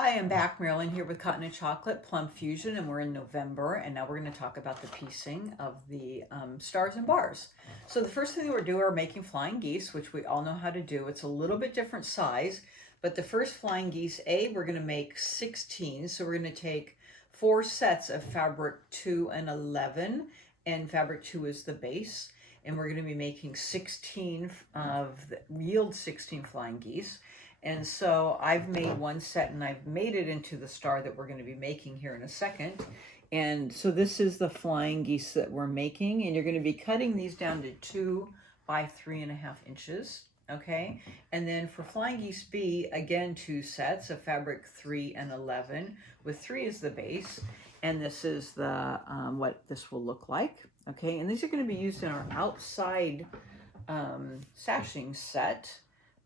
Hi, I'm back, Marilyn, here with Cotton and Chocolate Plum Fusion, and we're in November, and now we're going to talk about the piecing of the stars and bars. So the first thing that we're doing are making flying geese, which we all know how to do. It's a little bit different size, but the first flying geese, we're going to make 16, so we're going to take 4 sets of fabric 2 and 11, and fabric 2 is the base, and we're going to be making 16 yield 16 flying geese. And so I've made one set and I've made it into the star that we're going to be making here in a second. And so this is the flying geese that we're making, and you're going to be cutting these down to 2 by 3.5 inches. Okay, and then for flying geese B, again 2 sets of fabric 3 and 11, with 3 as the base, and this is the what this will look like. Okay, and these are going to be used in our outside sashing set.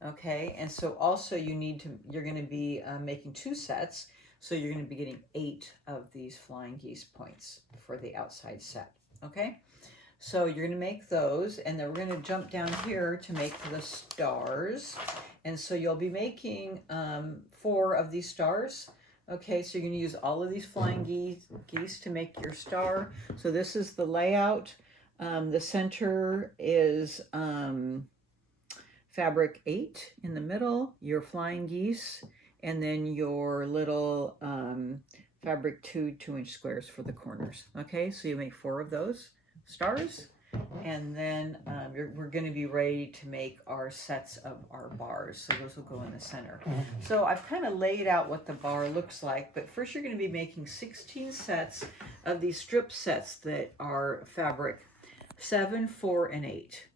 Okay, and so also you're going to be making 2 sets, so you're going to be getting 8 of these flying geese points for the outside set. Okay, so you're going to make those, and then we're going to jump down here to make the stars, and so you'll be making 4 of these stars. Okay, so you're going to use all of these flying geese to make your star. So this is the layout. The center is fabric 8 in the middle, your flying geese, and then your little fabric 2 2-inch squares for the corners. Okay, so you make 4 of those stars, and then we're going to be ready to make our sets of our bars. So those will go in the center. So I've kind of laid out what the bar looks like, but first you're going to be making 16 sets of these strip sets that are fabric 7, 4, and 8.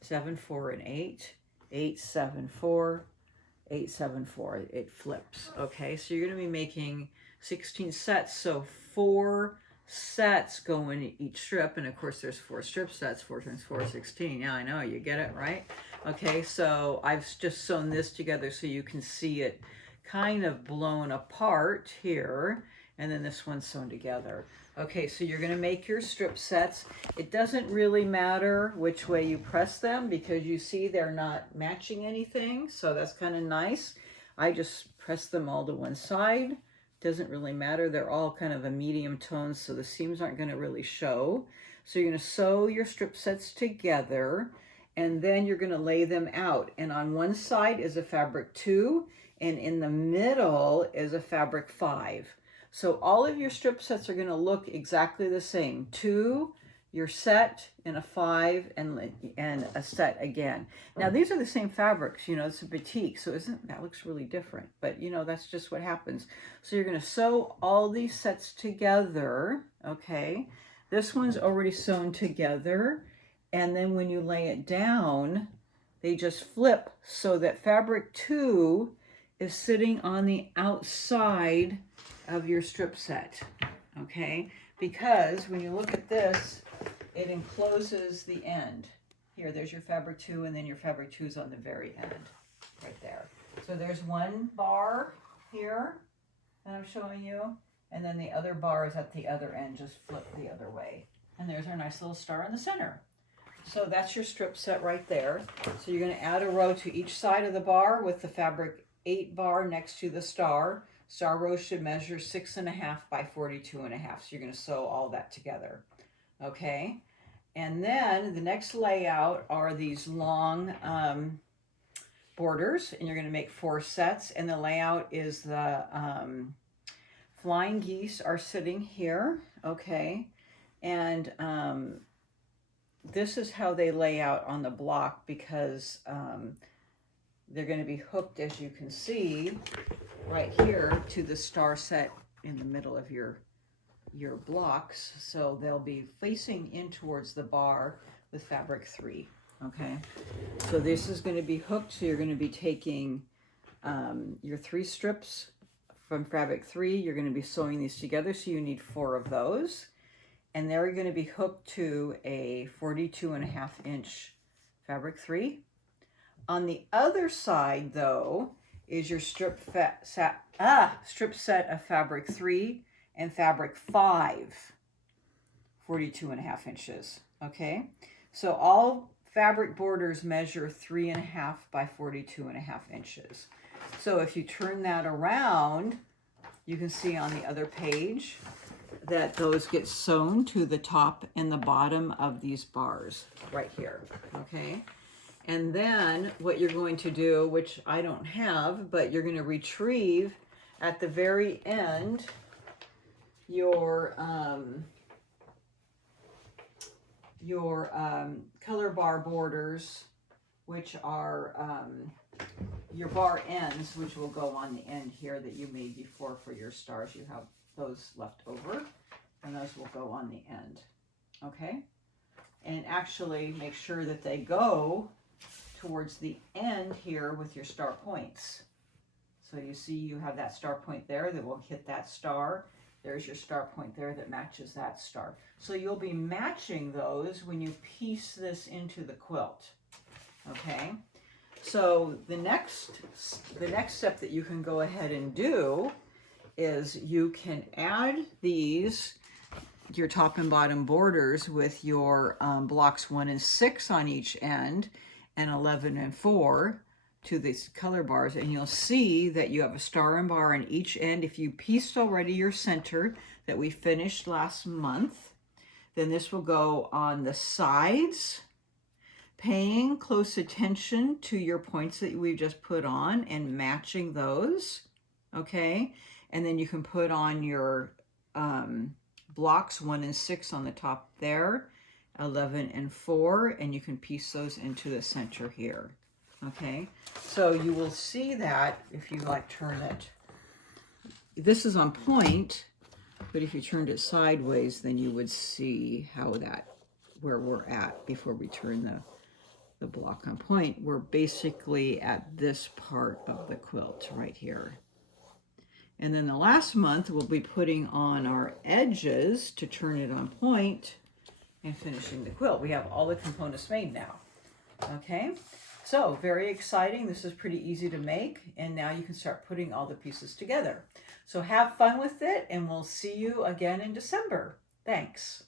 7, 4, and 8. 8, 7, 4, 8, 7, 4. It flips. Okay, so you're going to be making 16 sets. So 4 sets go in each strip, and of course there's 4 strip sets. 4 times 4 is 16. Yeah, I know, you get it, right? Okay, so I've just sewn this together so you can see it kind of blown apart here, and then this one's sewn together. Okay, so you're going to make your strip sets. It doesn't really matter which way you press them because you see they're not matching anything, so that's kind of nice. I just press them all to one side. Doesn't really matter. They're all kind of a medium tone, so the seams aren't going to really show. So you're going to sew your strip sets together, and then you're going to lay them out. And on one side is a fabric 2, and in the middle is a fabric 5. So all of your strip sets are going to look exactly the same. 2, your set, and a 5, and a set again. Now these are the same fabrics, you know, it's a batik, so that looks really different, but you know, that's just what happens. So you're going to sew all these sets together, okay? This one's already sewn together, and then when you lay it down, they just flip so that fabric 2 is sitting on the outside of your strip set, okay? Because when you look at this, it encloses the end. Here, there's your fabric 2, and then your fabric 2 is on the very end, right there. So there's one bar here that I'm showing you, and then the other bar is at the other end, just flip the other way. And there's our nice little star in the center. So that's your strip set right there. So you're going to add a row to each side of the bar with the fabric 8 bar next to the star. Star row should measure 6.5 by 42.5. So you're going to sew all that together. Okay. And then the next layout are these long borders, and you're going to make 4 sets. And the layout is the flying geese are sitting here. Okay. And this is how they lay out on the block because they're going to be hooked, as you can see, right here to the star set in the middle of your blocks. So they'll be facing in towards the bar with fabric 3. Okay, so this is going to be hooked. So you're going to be taking your 3 strips from fabric 3. You're going to be sewing these together. So you need 4 of those. And they're going to be hooked to a 42.5 inch fabric 3. On the other side, though, is your strip set of fabric 3 and fabric 5, 42.5 inches. Okay, so all fabric borders measure 3.5 by 42.5 inches. So if you turn that around, you can see on the other page that those get sewn to the top and the bottom of these bars right here, okay? And then what you're going to do, which I don't have, but you're going to retrieve at the very end your color bar borders, which are your bar ends, which will go on the end here that you made before for your stars. You have those left over, and those will go on the end, okay? And actually make sure that they go towards the end here with your star points. So you see you have that star point there that will hit that star. There's your star point there that matches that star. So you'll be matching those when you piece this into the quilt, okay? So the next step that you can go ahead and do is you can add these, your top and bottom borders with your blocks 1 and 6 on each end and 11 and 4 to these color bars, and you'll see that you have a star and bar on each end. If you pieced already your center that we finished last month, then this will go on the sides, paying close attention to your points that we've just put on and matching those, okay? And then you can put on your blocks 1 and 6 on the top there, 11 and 4, and you can piece those into the center here, okay? So you will see that if you like turn it. This is on point, but if you turned it sideways, then you would see how where we're at before we turn the block on point. We're basically at this part of the quilt right here. And then the last month, we'll be putting on our edges to turn it on point and finishing the quilt. We have all the components made now, okay? So very exciting. This is pretty easy to make, and now you can start putting all the pieces together. So have fun with it, and we'll see you again in December. Thanks.